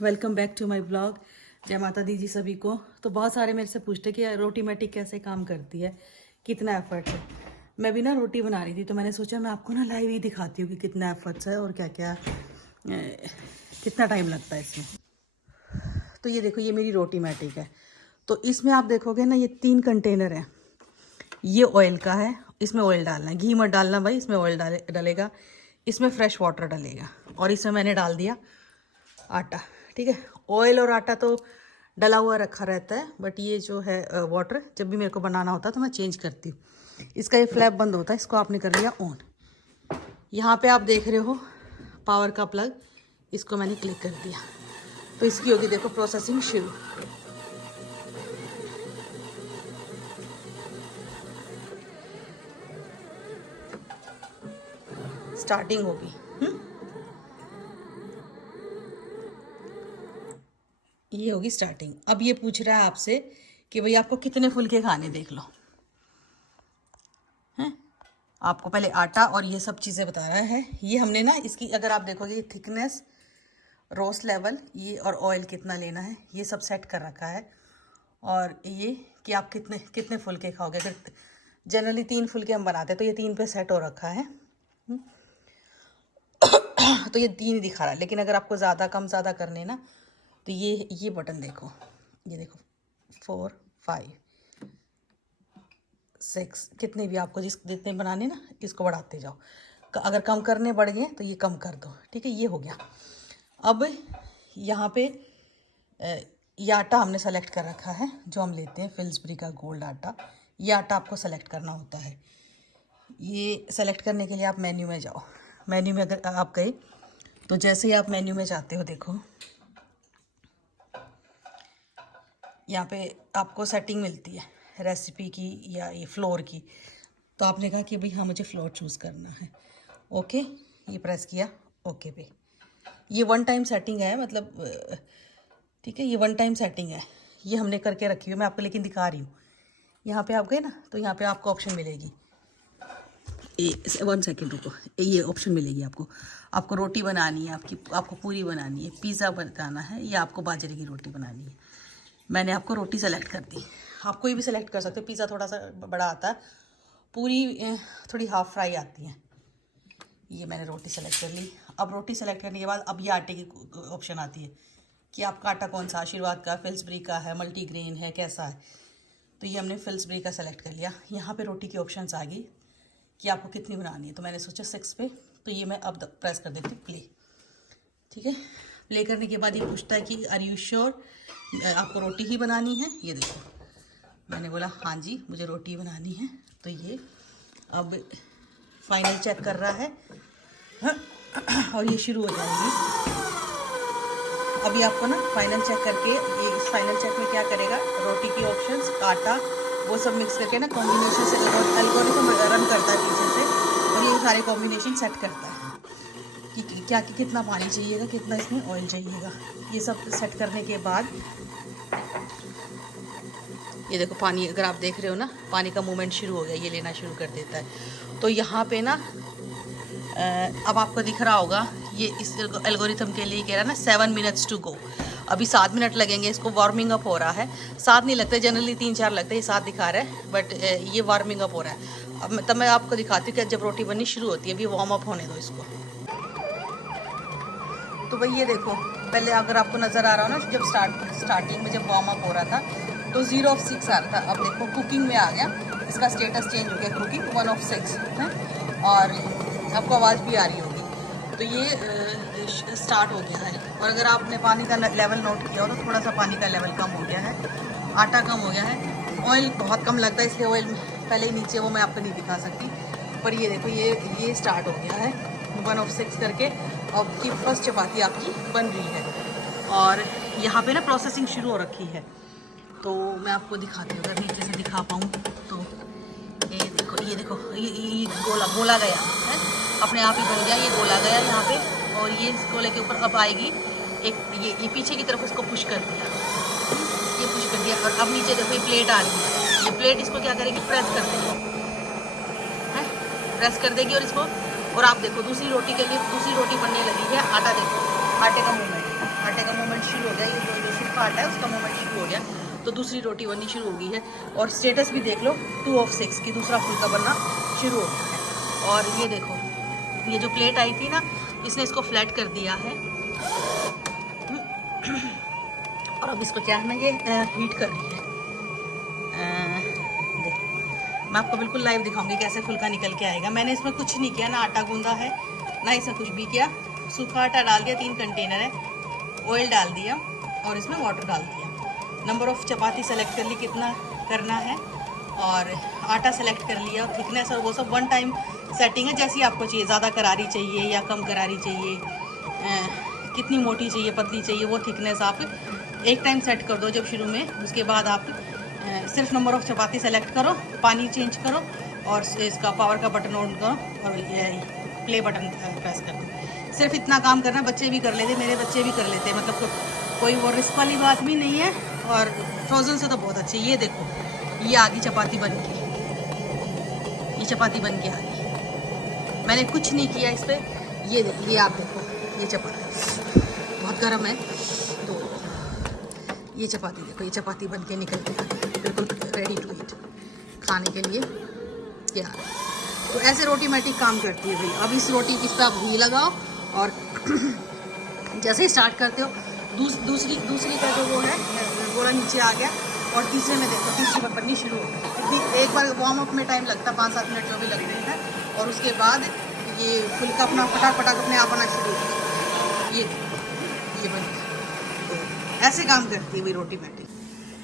Welcome back to my blog. जय माता दी जी सभी को। तो बहुत सारे मेरे से पूछते कि रोटीमेटिक कैसे काम करती है, कितना एफर्ट है। मैं भी ना रोटी बना रही थी तो मैंने सोचा मैं आपको ना लाइव ही दिखाती हूँ कि कितना एफर्ट्स है और क्या क्या कितना टाइम लगता है इसमें। तो ये देखो, ये मेरी रोटीमेटिक है। तो इसमें आप देखोगे ना, ये 3 कंटेनर हैं। ये ऑयल का है, इसमें ऑयल डालना है, घी मत डालना भाई, इसमें ऑयल डलेगा, इसमें फ्रेश वाटर डलेगा और इसमें मैंने डाल दिया आटा। ठीक है, ऑयल और आटा तो डला हुआ रखा रहता है, बट ये जो है वाटर जब भी मेरे को बनाना होता है तो मैं चेंज करती हूँ। इसका ये फ्लैप बंद होता है, इसको आपने कर लिया ऑन। यहाँ पे आप देख रहे हो पावर का प्लग, इसको मैंने क्लिक कर दिया तो इसकी होगी देखो प्रोसेसिंग शुरू। स्टार्टिंग होगी। ये होगी स्टार्टिंग। अब ये पूछ रहा है आपसे कि भाई आपको कितने फुलके खाने, देख लो हैं। आपको पहले आटा और ये सब चीज़ें बता रहा है। ये हमने ना इसकी अगर आप देखोगे थिकनेस, रोस्ट लेवल, ये और ऑयल कितना लेना है ये सब सेट कर रखा है। और ये कि आप कितने कितने फुलके खाओगे। अगर जनरली 3 फुलके हम बनाते हैं तो ये 3 पे सेट हो रखा है। तो ये 3 दिखा रहा है, लेकिन अगर आपको ज़्यादा कम ज़्यादा करने ना तो ये बटन देखो, ये देखो 4 5 6, कितने भी आपको जितने बनाने ना इसको बढ़ाते जाओ। अगर कम करने बढ़ गए तो ये कम कर दो। ठीक है, ये हो गया। अब यहाँ पे ये आटा हमने सेलेक्ट कर रखा है जो हम लेते हैं फिल्सबरी का गोल्ड आटा। ये आटा आपको सेलेक्ट करना होता है। ये सेलेक्ट करने के लिए आप मेन्यू में जाओ। मेन्यू में अगर आप गए तो जैसे ही आप मेन्यू में जाते हो, देखो यहाँ पे आपको सेटिंग मिलती है रेसिपी की या ये फ्लोर की। तो आपने कहा कि भाई हाँ मुझे फ्लोर चूज़ करना है। ओके, ये प्रेस किया ओके पे। ये 1 टाइम सेटिंग है, मतलब ठीक है, ये 1 टाइम सेटिंग है। ये हमने करके रखी हुई, मैं आपको लेकिन दिखा रही हूँ। यहाँ पे आप गए ना तो यहाँ पे आपको ऑप्शन मिलेगी, 1 सेकेंड रुको, ये ऑप्शन मिलेगी आपको रोटी बनानी है, आपको पूरी बनानी है, पिज़्ज़ा बनाना है या आपको बाजरे की रोटी बनानी है। मैंने आपको रोटी सेलेक्ट कर दी। आप कोई भी सेलेक्ट कर सकते हो। पिज़्ज़ा थोड़ा सा बड़ा आता है, पूरी थोड़ी हाफ फ्राई आती है। ये मैंने रोटी सेलेक्ट कर ली। अब रोटी सेलेक्ट करने के बाद अब ये आटे की ऑप्शन आती है कि आपका आटा कौन सा, आशीर्वाद का, फिल्सबरी का है, मल्टीग्रेन है, कैसा है। तो ये हमने फिल्सबरी का सेलेक्ट कर लिया। यहाँ पे रोटी की ऑप्शंस आ गई कि आपको कितनी बनानी है। तो मैंने सोचा 6 पे, तो ये मैं अब प्रेस कर देती हूँ प्ले। ठीक है, प्ले करने के बाद ये पूछता है कि आर यू श्योर आपको रोटी ही बनानी है। ये देखो मैंने बोला हाँ जी मुझे रोटी बनानी है। तो ये अब फाइनल चेक कर रहा है और ये शुरू हो जाएगी। अभी आपको ना फाइनल चेक करके, ये इस फाइनल चेक में क्या करेगा, रोटी की ऑप्शंस, आटा, वो सब मिक्स करके ना कॉम्बिनेशन से एल्गोरिथम रन करता है पीछे से और ये सारे कॉम्बिनेशन सेट करता है कि क्या कितना पानी चाहिएगा, कितना इसमें ऑयल चाहिएगा। ये सब सेट करने के बाद ये देखो पानी, अगर आप देख रहे हो ना पानी का मूवमेंट शुरू हो गया, ये लेना शुरू कर देता है। तो यहाँ पे ना अब आपको दिख रहा होगा ये इस एल्गोरिथम के लिए कह रहा है ना 7 मिनट्स टू गो। अभी 7 मिनट लगेंगे, इसको वार्मिंग अप हो रहा है। 7 नहीं लगता, जनरली 3-4 लगता है, ये 7 दिखा रहा है, बट ये वार्मिंग अप हो रहा है। अब तब मैं आपको दिखाती हूँ कि जब रोटी बननी शुरू होती है, अभी वार्म अप होने दो इसको। तो भाई ये देखो, पहले अगर आपको नज़र आ रहा हो ना जब स्टार्टिंग में जब वार्म अप हो रहा था तो 0 of 6 आ रहा था। अब देखो कुकिंग में आ गया, इसका स्टेटस चेंज हो गया, कुकिंग 1 of 6 है और आपको आवाज़ भी आ रही होगी। तो ये स्टार्ट हो गया है। और अगर आपने पानी का लेवल नोट किया हो तो थोड़ा सा पानी का लेवल कम हो गया है, आटा कम हो गया है, ऑयल बहुत कम लगता है इसलिए ऑयल पहले ही नीचे, वो मैं आपको नहीं दिखा सकती। पर ये देखो ये स्टार्ट हो गया है 1 of 6 करके। अब की फर्स्ट चपाती आपकी बन रही है और यहाँ पे ना प्रोसेसिंग शुरू हो रखी है। तो मैं आपको दिखाती हूँ, अगर नीचे से दिखा पाऊँ तो ये देखो ये गोला गया है, अपने आप ही बन गया, ये गोला गया यहाँ पे। और ये इस गोले के ऊपर अब आएगी एक, ये पीछे की तरफ इसको पुश कर दिया, ये पुश कर दिया। और अब नीचे देखो ये प्लेट आ रही है, ये प्लेट इसको क्या करेगी, प्रेस कर देगी है, प्रेस कर देगी और इसको। और आप देखो दूसरी रोटी के लिए दूसरी रोटी बनने लगी है। आटा देखो, आटे का मूवमेंट, आटे का मूवमेंट शुरू हो गया, ये जो सूखा आटा है उसका मूवमेंट शुरू हो गया, तो दूसरी रोटी बननी शुरू हो गई है। और स्टेटस भी देख लो 2 of 6 की दूसरा फुल्का बनना शुरू हो गया है। और ये देखो, ये जो प्लेट आई थी ना, इसने इसको फ्लैट कर दिया है। और अब इसको क्या है ना, ये हीट कर रही है। देखो मैं आपको बिल्कुल लाइव दिखाऊंगी कैसे फुल्का निकल के आएगा। मैंने इसमें कुछ नहीं किया, ना आटा गूंदा है ना इसमें कुछ भी किया। सूखा आटा डाल दिया, 3 कंटेनर है, ऑयल डाल दिया और इसमें वाटर डाल दिया। नंबर ऑफ चपाती सेलेक्ट कर ली कितना करना है, और आटा सेलेक्ट कर लिया, थिकनेस और वो सब वन टाइम सेटिंग है, जैसी आपको चाहिए, ज़्यादा करारी चाहिए या कम करारी चाहिए, कितनी मोटी चाहिए पतली चाहिए, वो थिकनेस आप एक टाइम सेट कर दो जब शुरू में। उसके बाद आप सिर्फ नंबर ऑफ चपाती सेलेक्ट करो, पानी चेंज करो और इसका पावर का बटन ऑन करो और ये प्ले बटन प्रेस कर दो। सिर्फ इतना काम करना, बच्चे भी कर लेते, मेरे बच्चे भी कर लेते हैं, मतलब कोई वो रिस्क वाली बात भी नहीं है। और फ्रोज़न से तो बहुत अच्छी। ये देखो, ये आ गई चपाती बन के, ये चपाती बन के आ गई, मैंने कुछ नहीं किया इस पर। ये देखो, ये आप देखो, ये चपाती बहुत गर्म है, तो ये चपाती देखो, ये चपाती बन के निकल के आ गई, बिल्कुल रेडी टू ईट, खाने के लिए तैयार है। तो ऐसे रोटी मैटिक काम करती है भाई। अब इस रोटी इस पर आप घी लगाओ और जैसे ही स्टार्ट करते हो दूसरी का जो वो है गोला नीचे आ गया, और तीसरे में देखो, तीसरी पर बननी शुरू हो गई। एक बार वार्म अप में टाइम लगता है 5-7 मिनट जो भी लगते हैं, और उसके बाद ये फुल्का अपना फटाक अपने आप आना शुरू हो गया। ये बन गया। तो ऐसे काम करती है भाई रोटी मैटिक।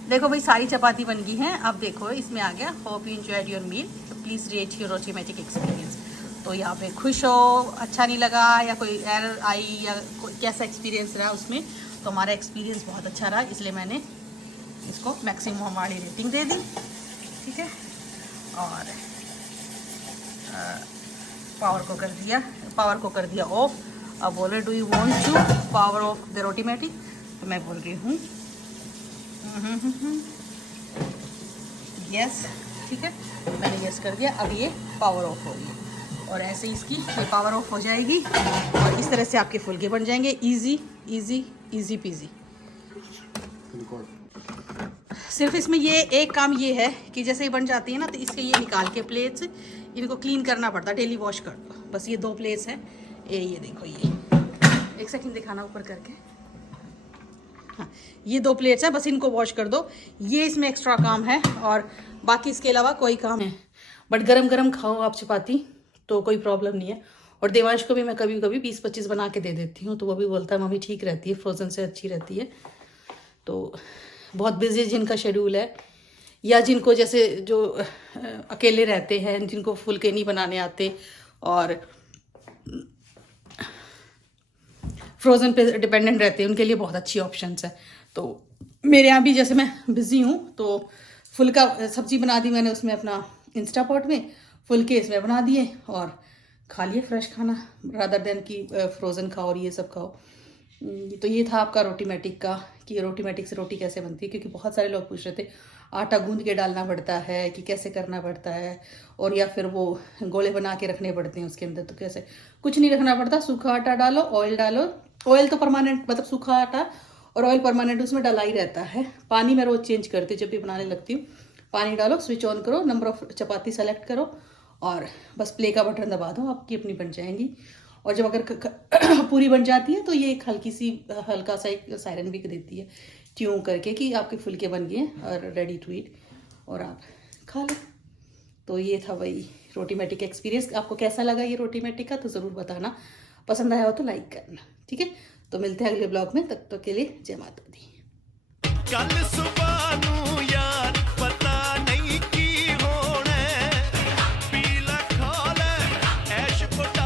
देखो भाई, सारी चपाती बन गई हैं। अब देखो इसमें आ गया hope you enjoyed your meal, please rate your Rotimatic experience. तो यहाँ पे खुश हो, अच्छा नहीं लगा या कोई एरर आई या कोई कैसा एक्सपीरियंस रहा उसमें, तो हमारा एक्सपीरियंस बहुत अच्छा रहा, इसलिए मैंने इसको मैक्सिमम वाली रेटिंग दे दी। ठीक है, और पावर को कर दिया ऑफ। अब बोल रहे do you want to power off the Rotimatic, तो मैं बोल रही हूँ यस। ठीक है, मैंने यस कर दिया। अब ये पावर ऑफ होगी और ऐसे इसकी ये पावर ऑफ हो जाएगी, और इस तरह से आपके फुलके बन जाएंगे। Easy easy easy PG. सिर्फ इसमें ये एक काम ये है कि जैसे ही बन जाती है ना, तो इसके ये निकाल के प्लेट्स इनको क्लीन करना पड़ता है, डेली वॉश कर दो। बस ये 2 प्लेट्स हैं, ये देखो, ये एक सेकंड दिखाना ऊपर करके। हाँ, ये 2 प्लेट्स हैं, बस इनको वॉश कर दो। ये इसमें एक्स्ट्रा काम है, और बाकी इसके अलावा कोई काम है। बट गरम गरम खाओ आप चपाती तो कोई प्रॉब्लम नहीं है। और देवांश को भी मैं कभी कभी 20-25 बना के दे देती हूँ, तो वो भी बोलता है मम्मी ठीक रहती है, फ्रोज़न से अच्छी रहती है। तो बहुत बिजी जिनका शेड्यूल है, या जिनको जैसे जो अकेले रहते हैं, जिनको फुलके नहीं बनाने आते और फ्रोज़न पे डिपेंडेंट रहते हैं, उनके लिए बहुत अच्छी ऑप्शंस है। तो मेरे यहाँ भी जैसे मैं बिज़ी हूँ, तो फुल्का सब्जी बना दी मैंने उसमें अपना इंस्टा पॉट में, फुल्के इसमें बना दिए और खा लिए फ्रेश खाना, रादर देन कि फ्रोज़न खाओ और ये सब खाओ। तो ये था आपका रोटी मैटिक का, कि रोटी मैटिक से रोटी कैसे बनती है, क्योंकि बहुत सारे लोग पूछ रहे थे आटा गूंद के डालना पड़ता है कि कैसे करना पड़ता है, और या फिर वो गोले बना के रखने पड़ते हैं उसके अंदर। तो कैसे, कुछ नहीं रखना पड़ता, सूखा आटा डालो, ऑयल डालो। ऑयल तो परमानेंट, मतलब सूखा आटा और ऑयल परमानेंट उसमें डला ही रहता है। पानी मैं रोज़ चेंज करती हूँ जब भी बनाने लगती हूँ। पानी डालो, स्विच ऑन करो, नंबर ऑफ चपाती सेलेक्ट करो और बस प्ले का बटन दबा दो, आपकी अपनी बन जाएंगी। और जब अगर पूरी बन जाती है तो ये एक हल्का सा एक सायरन भी देती है ट्यून करके कि आपके फुलके बन गए और रेडी टू ईट, और आप खा लो। तो ये था वही रोटी मैटिक एक्सपीरियंस। आपको कैसा लगा ये रोटी मैटिक का, तो ज़रूर बताना। पसंद आया हो तो लाइक करना। ठीक है, तो मिलते हैं अगले ब्लॉग में, तब तक के लिए जय माता दी।